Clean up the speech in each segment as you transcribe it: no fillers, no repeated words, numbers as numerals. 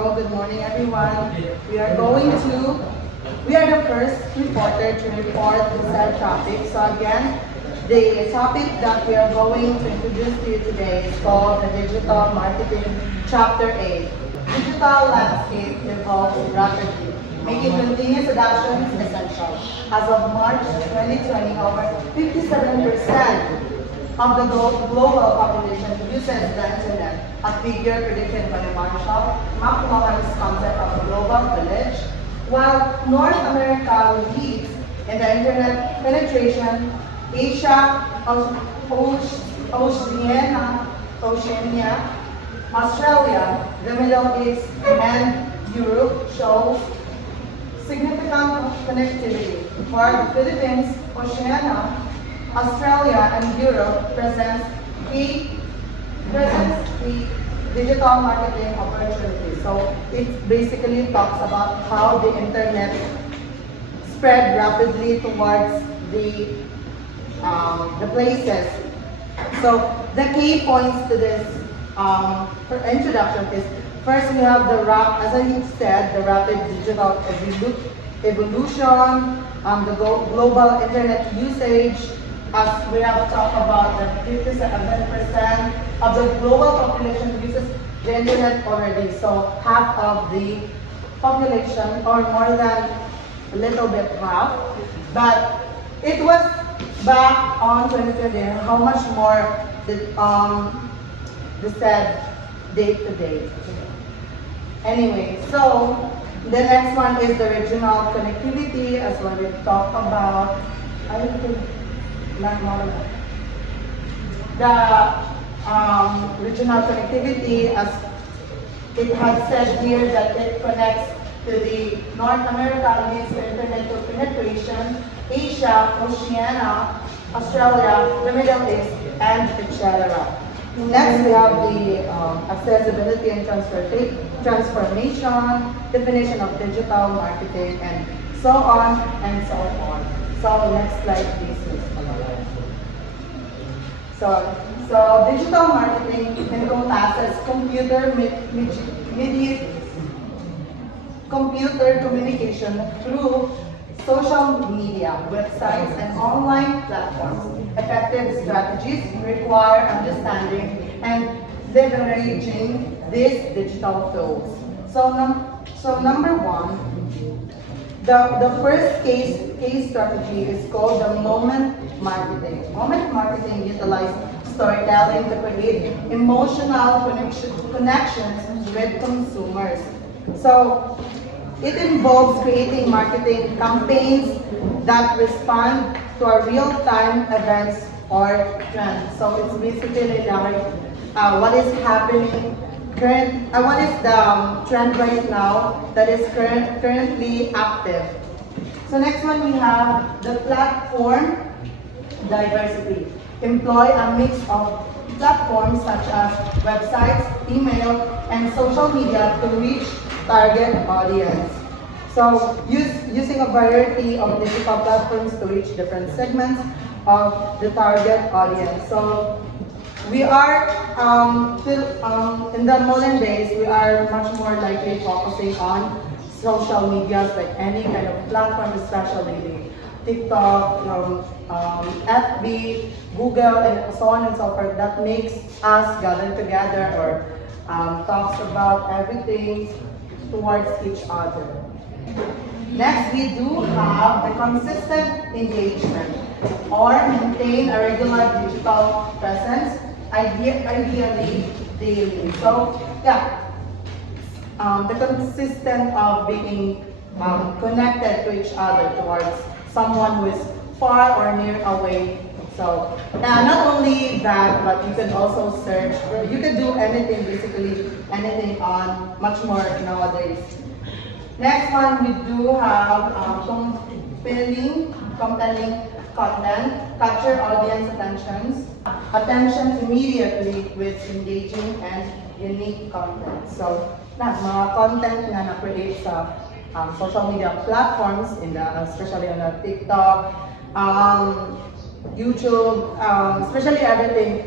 Hello, good morning everyone. We are the first reporter to report the said topic. So again, the topic that we are going to introduce to you today is called the Digital Marketing Chapter 8. Digital landscape evolves rapidly, making continuous adoption essential. As of March 2020, over 57% of the global population uses the internet, a figure predicted by Marshall McLuhan's concept of global village. While North America leads in the internet penetration, Asia, Oceania, Australia, the Middle East, and Europe shows significant connectivity. For the Philippines, Oceania, Australia, and Europe presents key digital marketing opportunities. So it basically talks about how the internet spread rapidly towards the places. So the key points to this introduction is, first we have as I said, the rapid digital evolution, the global internet usage. As we have talked about, that 57% of the global population uses the internet already. So half of the population, or more than a little bit half. But it was back on 2020. How much more did said day to day? Anyway, so the next one is the regional connectivity, as what we talked about. The regional connectivity, as it has said here, that it connects to the North America, leads to internet penetration, Asia, Oceania, Australia, the Middle East, and etc. Next, we have the accessibility and transformation, definition of digital marketing, and so on and so on. So next slide, please, Ms. Malala. So digital marketing encompasses computer communication through social media, websites, and online platforms. Effective strategies require understanding and leveraging these digital tools. So number one, the first case strategy is called the moment marketing. Moment marketing utilizes storytelling to create emotional connections with consumers. So it involves creating marketing campaigns that respond to a real-time events or trends. So it's basically like what is happening what is the trend right now that is currently active. So next one, we have the platform diversity. Employ a mix of platforms such as websites, email, and social media to reach target audience. So using a variety of digital platforms to reach different segments of the target audience. So we are in the modern days, we are much more likely focusing on social medias, like any kind of platform, especially the TikTok, FB, Google, and so on and so forth. That makes us gather together or talks about everything towards each other. Next, we do have the consistent engagement, or maintain a regular digital presence, ideally daily. So yeah, the consistent of being connected to each other towards someone who is far or near away. So not only that, but you can also search, or you can do anything, basically anything on much more nowadays. Next one, we do have compelling content, capture audience attention immediately with engaging and unique content. So, mga content na na-create sa social media platforms, especially on TikTok, YouTube, especially everything,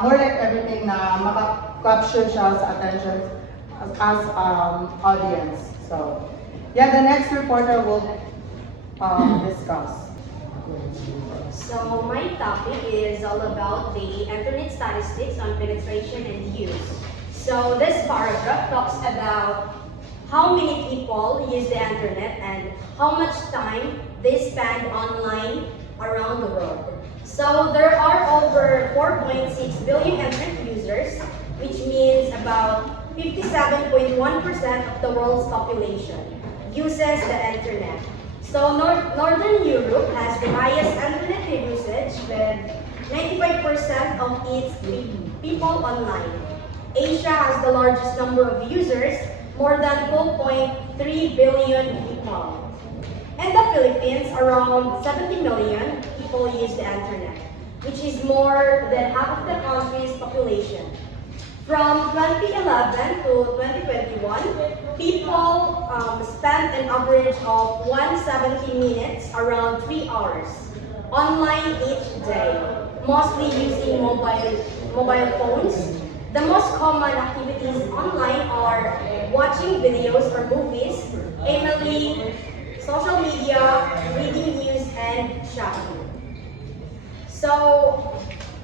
more like everything na maka-capture siya sa attention as audience. So, yeah, the next reporter will discuss. So my topic is all about the internet statistics on penetration and use. So this paragraph talks about how many people use the internet and how much time they spend online around the world. So there are over 4.6 billion internet users, which means about 57.1% of the world's population uses the internet. So Northern Europe has the highest internet usage with 95% of its people online. Asia has the largest number of users, more than 12.3 billion people. In the Philippines, around 70 million people use the internet, which is more than half of the country's population. From 2011 to 2021, people spent an average of 170 minutes, around 3 hours, online each day, mostly using mobile phones. The most common activities online are watching videos or movies, emailing, social media, reading news, and shopping. So,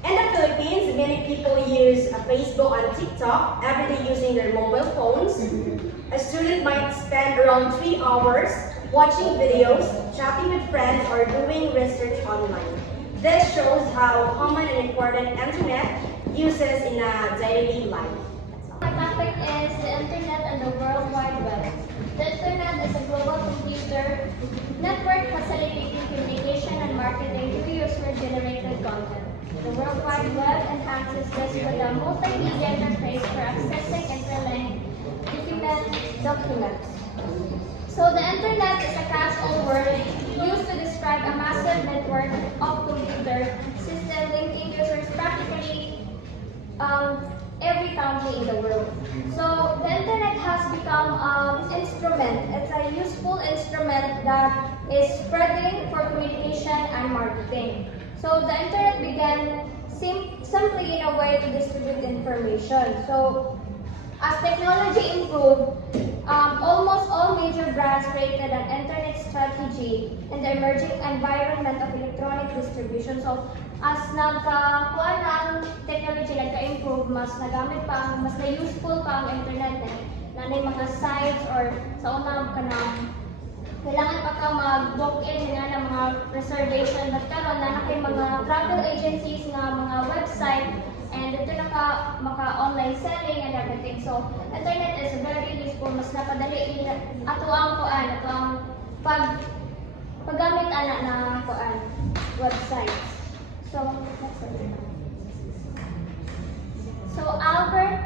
in the Philippines, many people use Facebook and TikTok every day using their mobile phones. A student might spend around 3 hours watching videos, chatting with friends, or doing research online. This shows how common and important internet uses in a daily life. My topic is the Internet and the World Wide Web. The Internet is a global computer network facilitating communication and marketing through user-generated content. The World Wide Web enhances this with a multimedia interface for accessing interlinked documents. So the Internet is a catch-all word used to describe a massive network of computer systems linking users practically every country in the world. So the internet has become an instrument. It's a useful instrument that is spreading for communication and marketing. So the internet began simply in a way to distribute information. So as technology improved, almost all major brands created an internet strategy in the emerging environment of electronic distribution. So as nagkakuan ang technology, nagka-improve, mas nagamit pa, mas na-useful pa ang internet na mga sites or sa una ka na kailangan pa ka mag-book in nga ng mga reservation nagkaroon na kay mga travel agencies nga mga website and dito maka-online selling and everything. So internet is very useful, mas napadali ato ang kuan, ato ang paggamit ana na kuan websites. So, next one. So Albert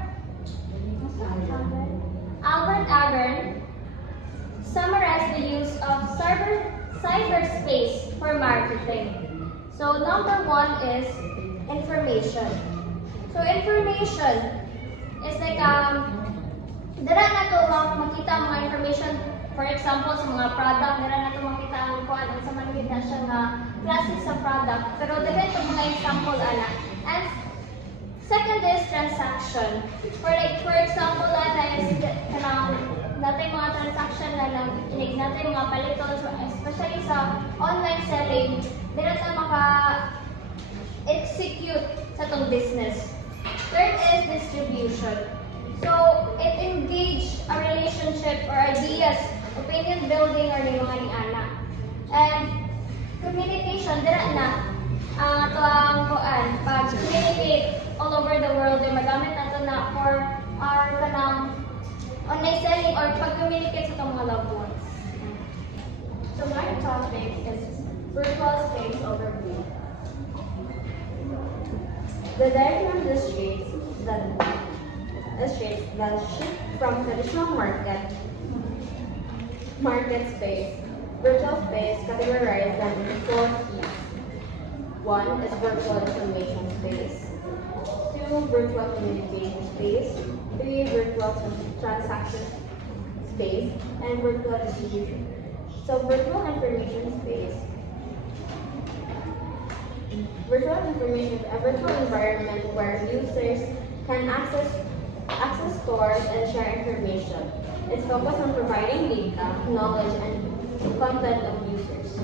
Agarn summarized the use of cyberspace for marketing. So number one is information. So information is like dira na to makita mga information, for example sa mga product, dira na to makita ang kuan sa manhid na siya nga klase sa product, pero dira ito mga example ana. And second is transaction. For example, ana is natin mga transaction na inig natin mga paliton, so especially sa online selling, dira ta maka-execute sa tong business. Third is distribution. So, it engage a relationship or ideas, opinion building or yung mga ana. And communication, dira na ito ang kuan, pag-communicate all over the world, yung magamit nato na for our kanang online selling or pag-communicate sa itong mga loved ones. So my topic is virtual space overview. The diagram illustrates the shift from traditional market space, virtual space categorized into 4 keys. 1 is virtual information space, 2 virtual communication space, 3 virtual transaction space, and virtual distribution. So virtual information space. Virtual information is a virtual environment where users can access access stores, and share information. It's focused on providing data, knowledge, and content of users.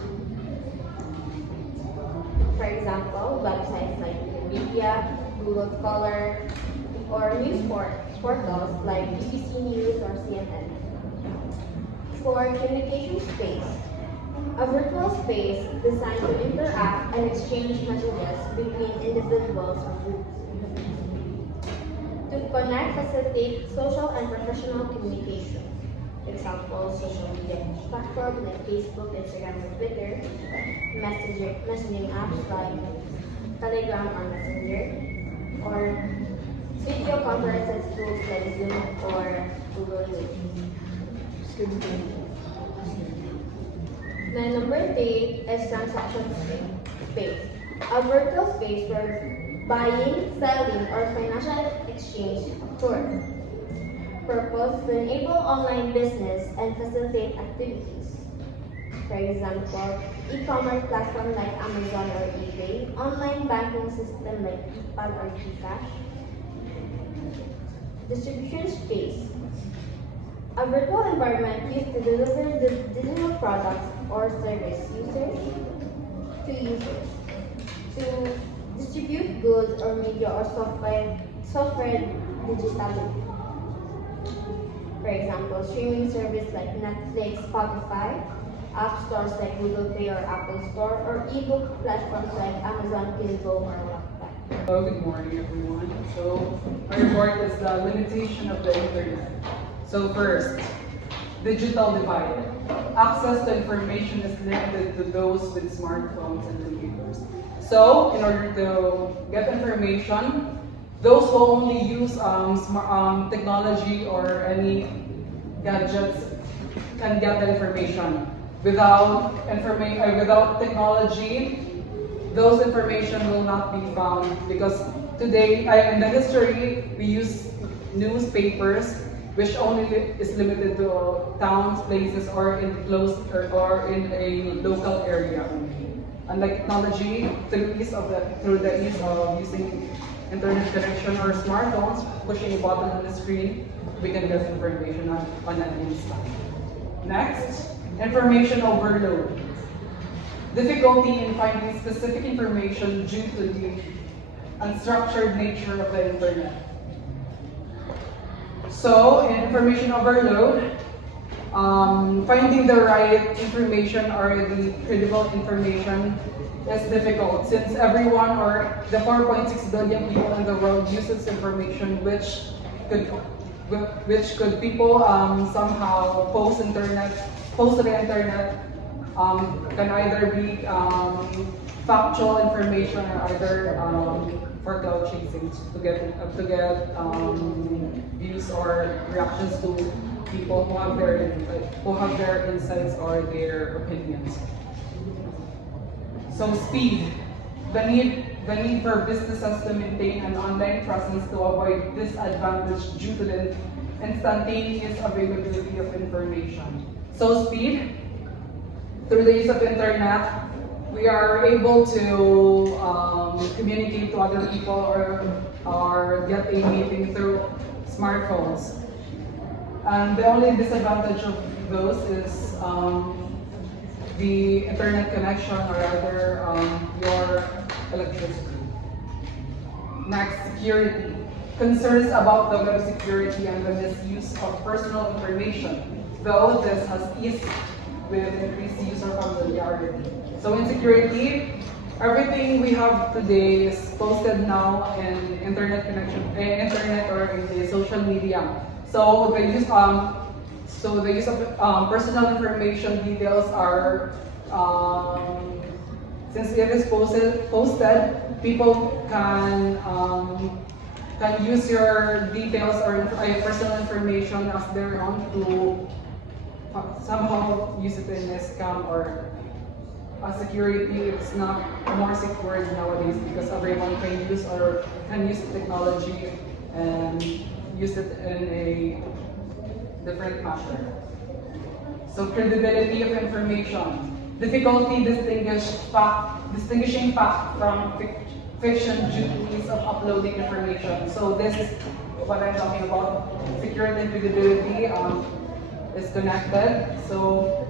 For example, websites like Wikipedia, Google Scholar, or news portals like BBC News or CNN. For communication space, a virtual space designed to interact and exchange messages between individuals or groups. To connect, facilitate social and professional communication. Example, social media platforms like Facebook, Instagram, or Twitter, messaging apps like Telegram or Messenger, or video conferences tools like Zoom or Google Meet. Then number 3 is transaction space. A virtual space where buying, selling, or financial exchange occur. Purpose to enable online business and facilitate activities. For example, e-commerce platform like Amazon or eBay, online banking system like PayPal or GCash. Distribution space. A virtual environment used to deliver the digital products or service to users. To distribute goods or media or software digitally. For example, streaming service like Netflix, Spotify, app stores like Google Play or Apple Store, or ebook platforms like Amazon Kindle or Wattpad. Hello, good morning everyone. So my report is the limitation of the internet. So first, digital divide. Access to information is limited to those with smartphones and computers. So in order to get information, those who only use technology or any gadgets can get the information. Without technology, those information will not be found because today, in the history, we use newspapers, which only is limited to towns, places, or in or in a local area only. Unlike technology, through the ease of using internet connection or smartphones, pushing a button on the screen, we can get information on an instant. Next, information overload. Difficulty in finding specific information due to the unstructured nature of the internet. So, in information overload, finding the right information or the credible information is difficult since everyone or the 4.6 billion people in the world uses information which could people somehow post to the internet can either be factual information or either for cloud chasing to get views or reactions to people who have their insights or their opinions. So speed, the need for businesses to maintain an online presence to avoid disadvantage due to the instantaneous availability of information. So speed, through the use of internet, we are able to communicate to other people or get a meeting through smartphones. And the only disadvantage of those is the internet connection or rather your electricity. Next, security. Concerns about the web security and the misuse of personal information, though this has eased with increased user familiarity. So in security, everything we have today is posted now in internet or in the social media. So the use of personal information details are since it is posted, people can use your details or personal information as their own to somehow use it in a scam or a security. It's not more secure nowadays because everyone can use technology and use it in a different manner. So credibility of information. Difficulty distinguishing fact from fiction due to ease of uploading information. So this what I'm talking about, security and visibility is connected. So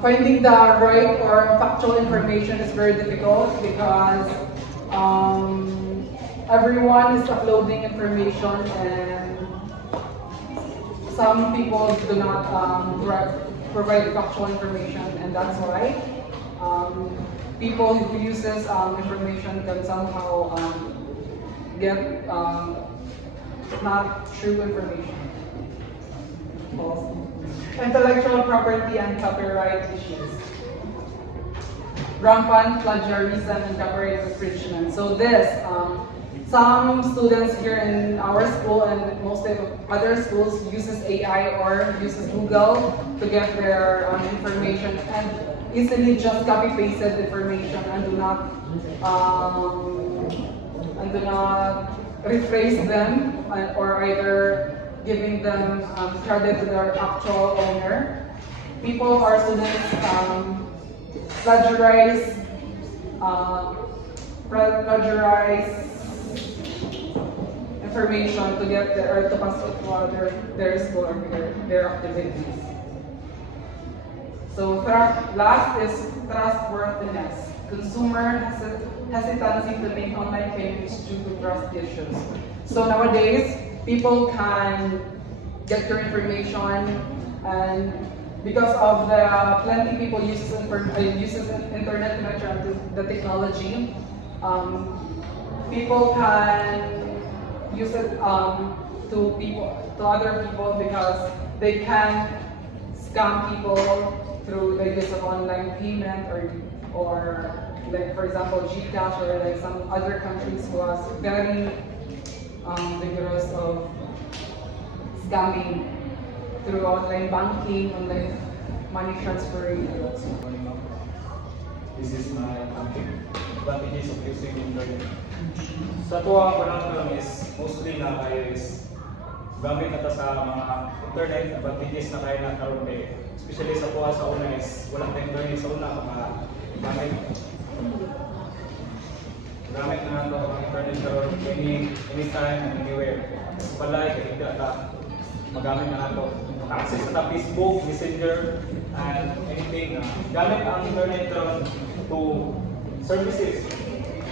finding the right or factual information is very difficult because everyone is uploading information and some people do not provide factual information, and that's why people who uses information can somehow get not true information. False. Intellectual property and copyright issues. Rampant plagiarism and copyright infringement. So this, some students here in our school and most of other schools uses AI or uses Google to get their information and easily just copy pasted information and do not rephrase them or either giving them credit to their actual owner. People or students plagiarize information to get or to pass it to their school or their activities. So last is trustworthiness. Consumer hesitancy to make online payments due to trust issues. So nowadays, people can get your information, and because of the plenty people uses internet connection to the technology, people can use it to other people because they can scam people through the use of online payment or like for example GCash or like some other countries who are very vigorous of scamming through online banking, online money transferring. This is my advantages of using internet. Sa tuwa ko lang is mostly na kayo is gamit na ta sa mga internet advantages na kayo na karon kay especially sa tuwa sa una is walang internet sa una gamit na ito ang internet karon anytime and anywhere. Palay kay ta magamit na ito access sa Facebook, Messenger and anything gamit ang internet karon to services.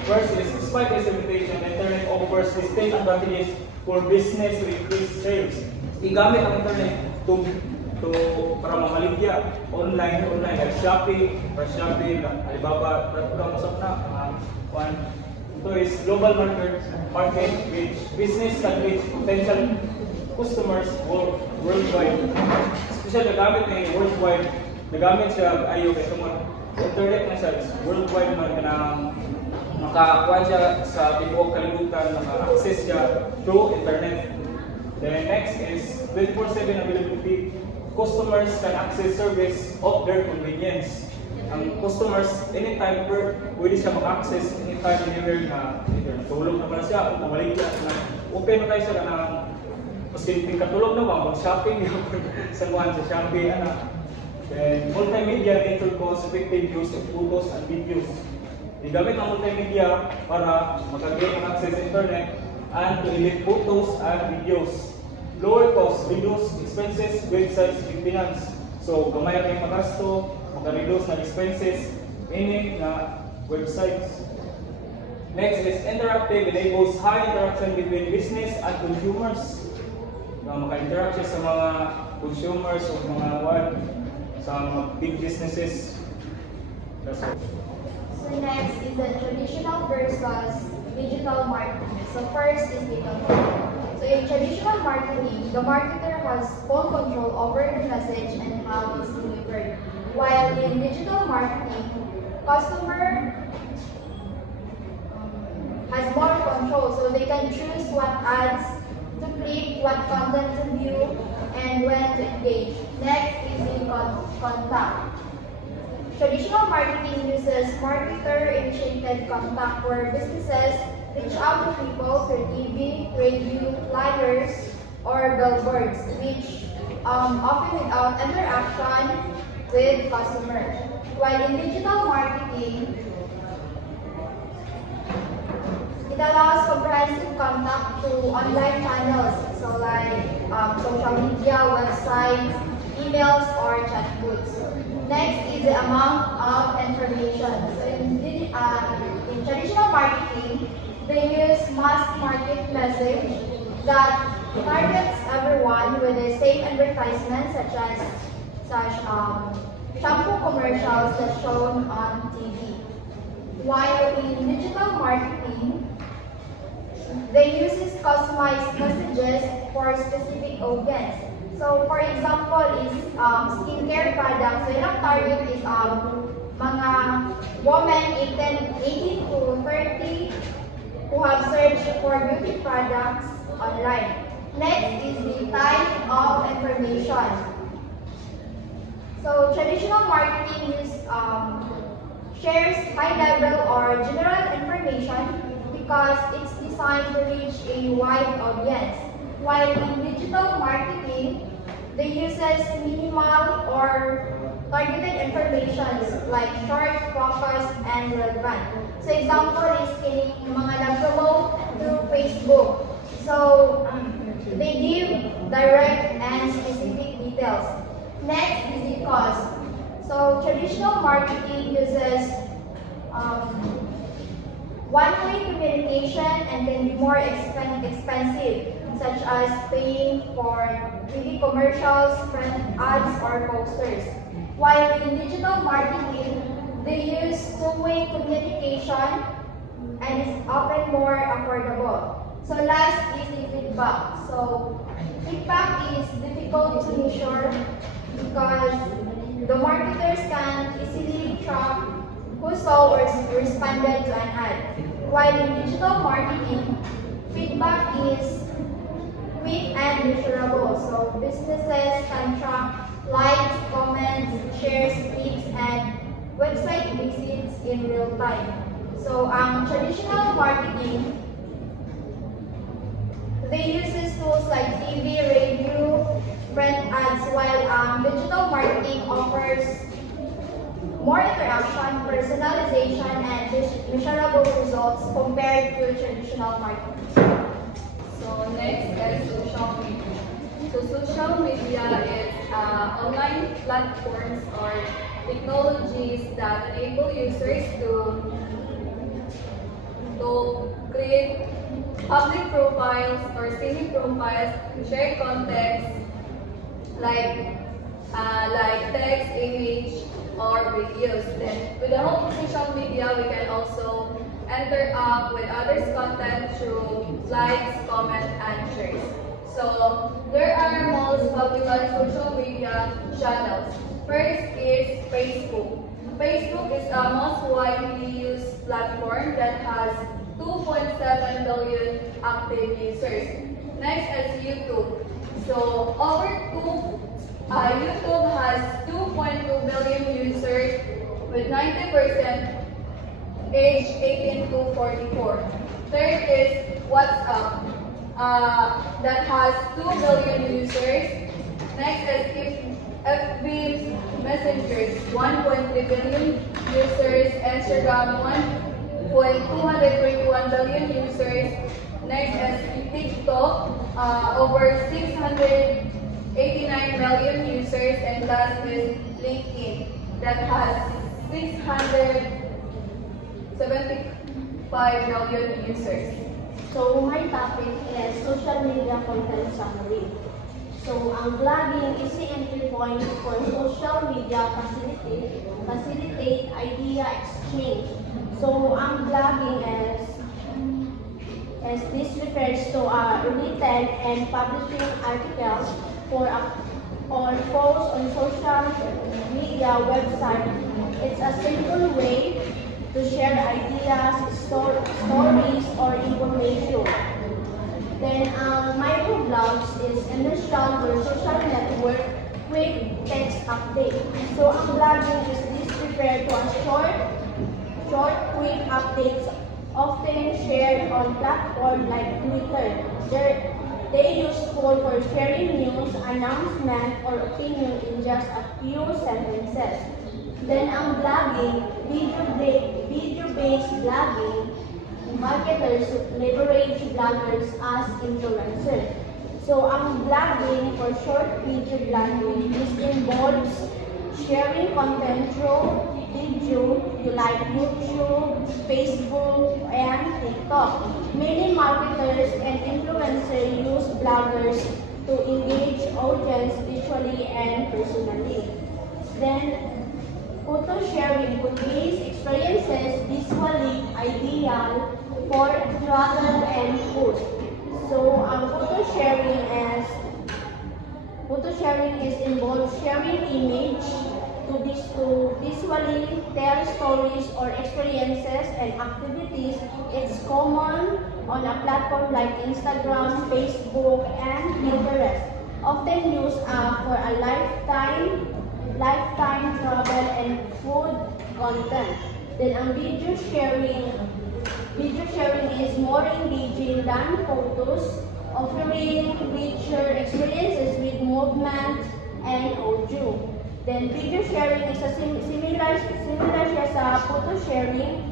First is, despite this limitation, internet offers distinct advantages for business to increase sales. Igamit ang internet to para mamaligya online like Shopee, Alibaba, usap na one. Ito is global market which business can reach potential customers worldwide. Especially nagamit na worldwide, nagamit siya ayo kay internet na siya worldwide man kanang makakuha siya sa tibuok kalibutan, maka-access siya through internet. Then next is 24/7 availability. Customers can access service of their convenience. Ang customers, anytime pwede siya mag-access anytime anywhere na either natulog naman siya o pumaligya na open na tayo siya na maski katulog naman, mag-shopping sa Shopee. Then multimedia nature cause effective use of photos and videos. Igamit ang multimedia para makagain ang access sa internet and to edit photos and videos. Lower cost, reduce expenses, websites, maintenance. So, gamay rin magasto, maka-reduce ng expenses, meaning na websites. Next is interactive, enables high interaction between business and consumers. Maka-interact siya sa mga consumers o sa mga big businesses. That's all. So next is the traditional versus digital marketing. So first is digital marketing. So in traditional marketing, the marketer has full control over the message and how it's delivered. While in digital marketing, customer has more control, so they can choose what ads to click, what content to view, and when to engage. Next is in contact. Traditional marketing uses marketer-initiated contact where businesses reach out to people through TV, radio, flyers, or billboards, which often without interaction with customers. While in digital marketing, It allows comprehensive contact through online channels, so like social media, websites, emails, or chat booths. Next is the amount of information. So in traditional marketing, they use mass market message that targets everyone with the same advertisements such shampoo commercials that's shown on TV. While in digital marketing, they use customized messages for specific audience. So for example is skincare products. So yung target is mga women 18 to 30 who have searched for beauty products online. Next is the type of information. So traditional marketing shares high-level or general information because it's designed to reach a wide audience. While in digital marketing, they uses minimal or targeted information like short, focused, and relevant. So example is kining mga nag-promote through Facebook. So they give direct and specific details. Next is the cost. So traditional marketing uses one-way communication and can be more expensive, such as paying for TV commercials, print ads, or posters. While in digital marketing, they use two-way communication and is often more affordable. So last is the feedback. So feedback is difficult to measure because the marketers can easily track who saw or responded to an ad. While in digital marketing, feedback is quick and measurable. So businesses can track likes, comments, shares, clicks, and website visits in real time. So traditional marketing, they use tools like TV, radio, print ads, while digital marketing offers more interaction, personalization, and measurable results compared to traditional marketing. So next is social media. So social media is online platforms or technologies that enable users to create public profiles or semi-profiles, share contents like text, image, or videos. Then with the help of social media, we can also interact with others' content through likes, comments, and shares. So there are most popular social media channels. First is Facebook. Facebook is the most widely used platform that has 2.7 billion active users. Next is YouTube. So YouTube has 2.2 billion users with 90% age 18 to 44. Third is WhatsApp that has 2 billion users. Next is FB Messengers, 1.3 billion users. Instagram, 1.221 billion users. Next is TikTok, over 689 million users. And last is LinkedIn that has 675 million users. So my topic is social media content summary. So ang blogging is the entry point for social media facilitate idea exchange. So ang blogging as this refers to written and publishing articles or posts on social media website. It's a simple way to share ideas, stories, or information. Then microblogs is initial or social network with text update. So ang blogging is this referred to as short, quick updates often shared on platforms like Twitter. They useful for sharing news, announcement, or opinion in just a few sentences. Then ang blogging, video-based blogging, marketers leverage bloggers as influencers. So, ang blogging or short video blogging is involves sharing content through video, like YouTube, Facebook, and TikTok. Many marketers and influencers use bloggers to engage audience visually and personally. Then, photo sharing conveys experiences visually ideal for travel and food. So, ang photo sharing is involves sharing image to visually tell stories or experiences and activities. It's common on a platform like Instagram, Facebook, and Pinterest. Often used for a lifetime travel and food content. Then ang video sharing is more engaging than photos, offering richer experiences with movement and audio. Then video sharing is a similar siya sa photo sharing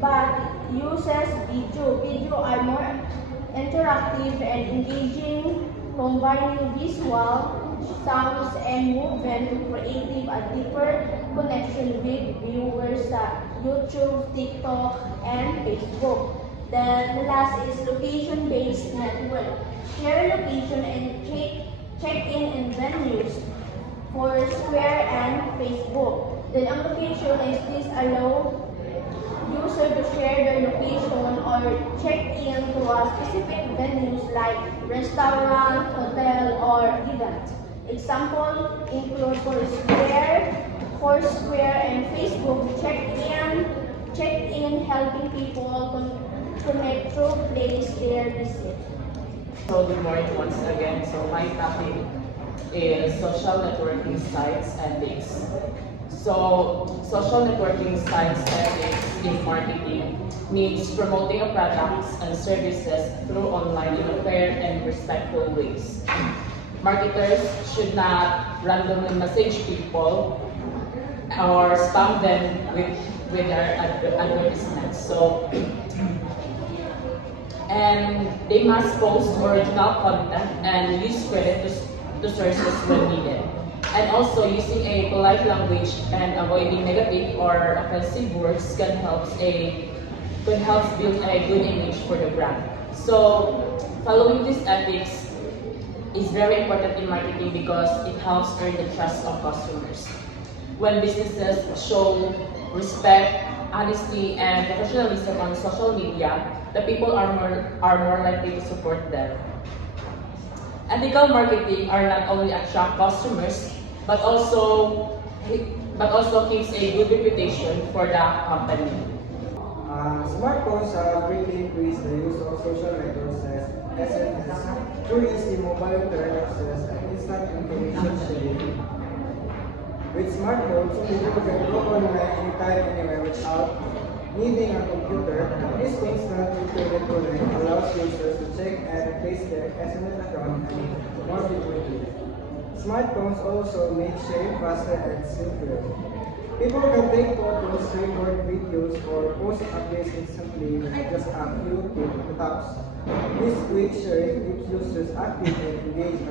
but uses video. Video are more interactive and engaging, combining visual, sounds, and movement to create a deeper connection with viewers sa YouTube, TikTok, and Facebook. Then the last is location-based network. Share location and check-in and venues for Square and Facebook. Then ang location is this allow user to share their location or check in to a specific venues like restaurant, hotel, or event. Example include Foursquare and Facebook check-in helping people connect to place their visit. So good morning once again. So my topic is social networking sites ethics. So social networking sites ethics in marketing means promoting a products and services through online in a fair and respectful ways. Marketers should not randomly message people or spam them with their advertisements. So and they must post original content and use credit to sources when needed. And also using a polite language and avoiding negative or offensive words can help build a good image for the brand. So following these ethics is very important in marketing because it helps earn the trust of customers. When businesses show respect, honesty, and professionalism on social media, the people are more likely to support them. Ethical marketing are not only attract customers, but also keeps a good reputation for the company. Smartphones have greatly increased the use of social networks as SMS through easy mobile internet access and instant information sharing. With smartphones, people can go online anytime, anywhere without needing a computer. This constant internet connection allows users to check and replace their SMS account more frequently. Smartphones also make sharing faster and simpler. People can take photos, record videos, or post updates instantly with just a few taps. This quick sharing keeps users active and engaged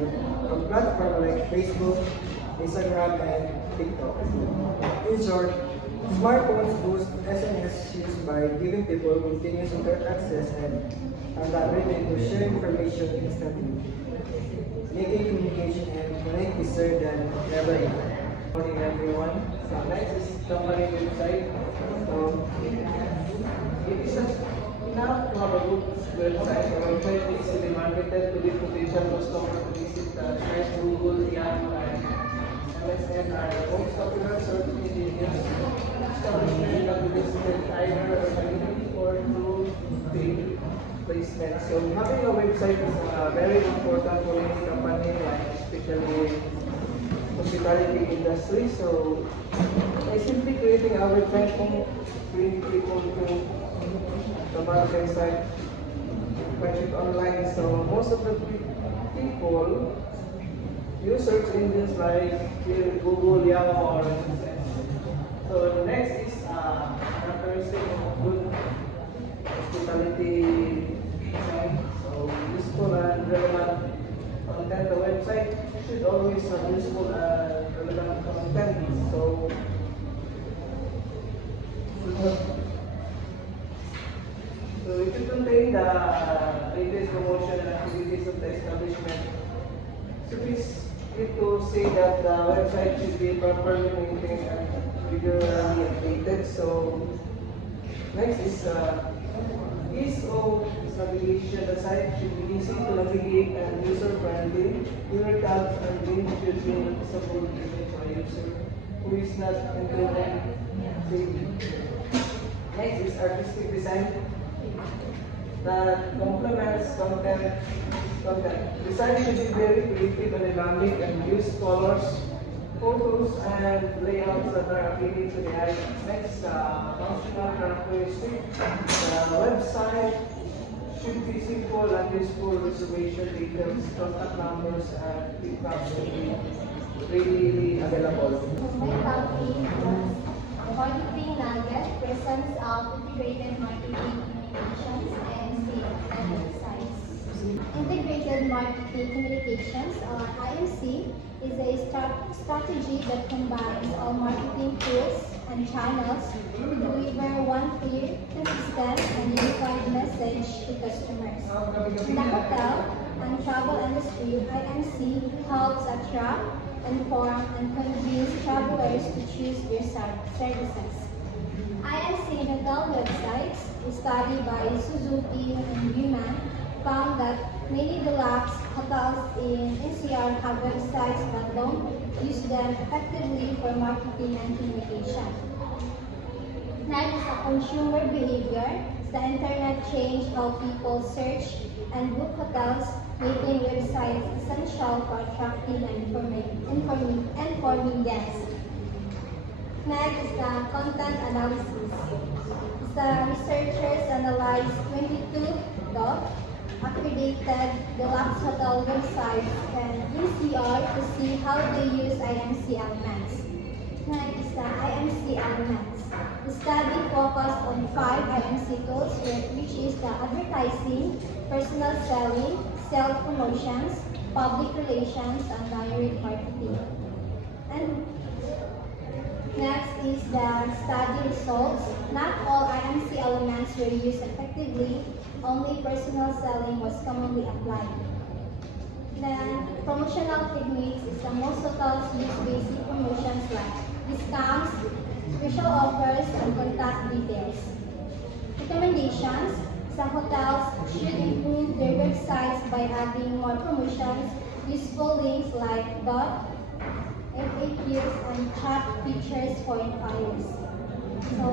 on platforms like Facebook, Instagram, and TikTok. In short, smartphones boost SMS use by giving people continuous internet access and the ability to share information instantly, making communication and connect easier than ever before. Good morning everyone. So next is company website. It is enough to have a good website. A website is easily marketed to the potential customer to visit search Google, Yahoo, and MSN are the most popular search engines. Establishment can be visited either organically or through paid placement. So having a website is very important for any company, like especially hospitality industry. So by simply creating a website, bring people to the market site, watch it online. So most of the people use search engines like Google, Yahoo, or so the next is characteristic of good hospitality design. So useful and relevant content. The website should always have useful and relevant content. So it should contain the latest promotion and activities of the establishment. So please need to say that the website should be properly maintained and regularly updated. So next is ease of navigation. The site should be easy to navigate and user-friendly. Your tabs and links should be noticeable even for a user who is not internet savvy. Next is artistic design that complements content. Design should be very creative and dynamic and use colors, photos, and layouts that are appealing to the eye. Next, functional characteristics. The website should be simple and useful. Reservation details, contact numbers, and pickups should be readily available. My company was Marketing Nugget presents integrated marketing communications and sales websites. Integrated marketing communications, or IMC, is a strategy that combines all marketing tools and channels to deliver one clear, consistent, and unified message to customers. In the hotel and travel industry, IMC helps attract, inform, and convince travelers to choose their services. IMC hotel websites, a study by Suzuki and Newman, found that many deluxe hotels in NCR have websites but don't use them effectively for marketing and communication. Next is consumer behavior. The internet changed how people search and book hotels, making websites essential for attracting and informing guests. Next is the content analysis. The researchers analyzed 22 accredited deluxe hotel websites and NCR to see how they use IMC elements. Next is the IMC elements. The study focused on 5 IMC tools, which is the advertising, personal selling, self-promotions, public relations, and direct marketing. And next is the study results. Not all IMC elements were used effectively, only personal selling was commonly applied. Then, promotional techniques is the most hotels use basic promotions like discounts, special offers, and contact details. Recommendations. Some hotels should improve their websites by adding more promotions, useful links like FAQs, and chat features for inquiries. So,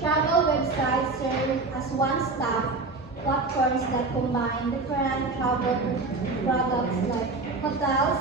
travel websites serve as one-stop platforms that combine different travel products like hotels,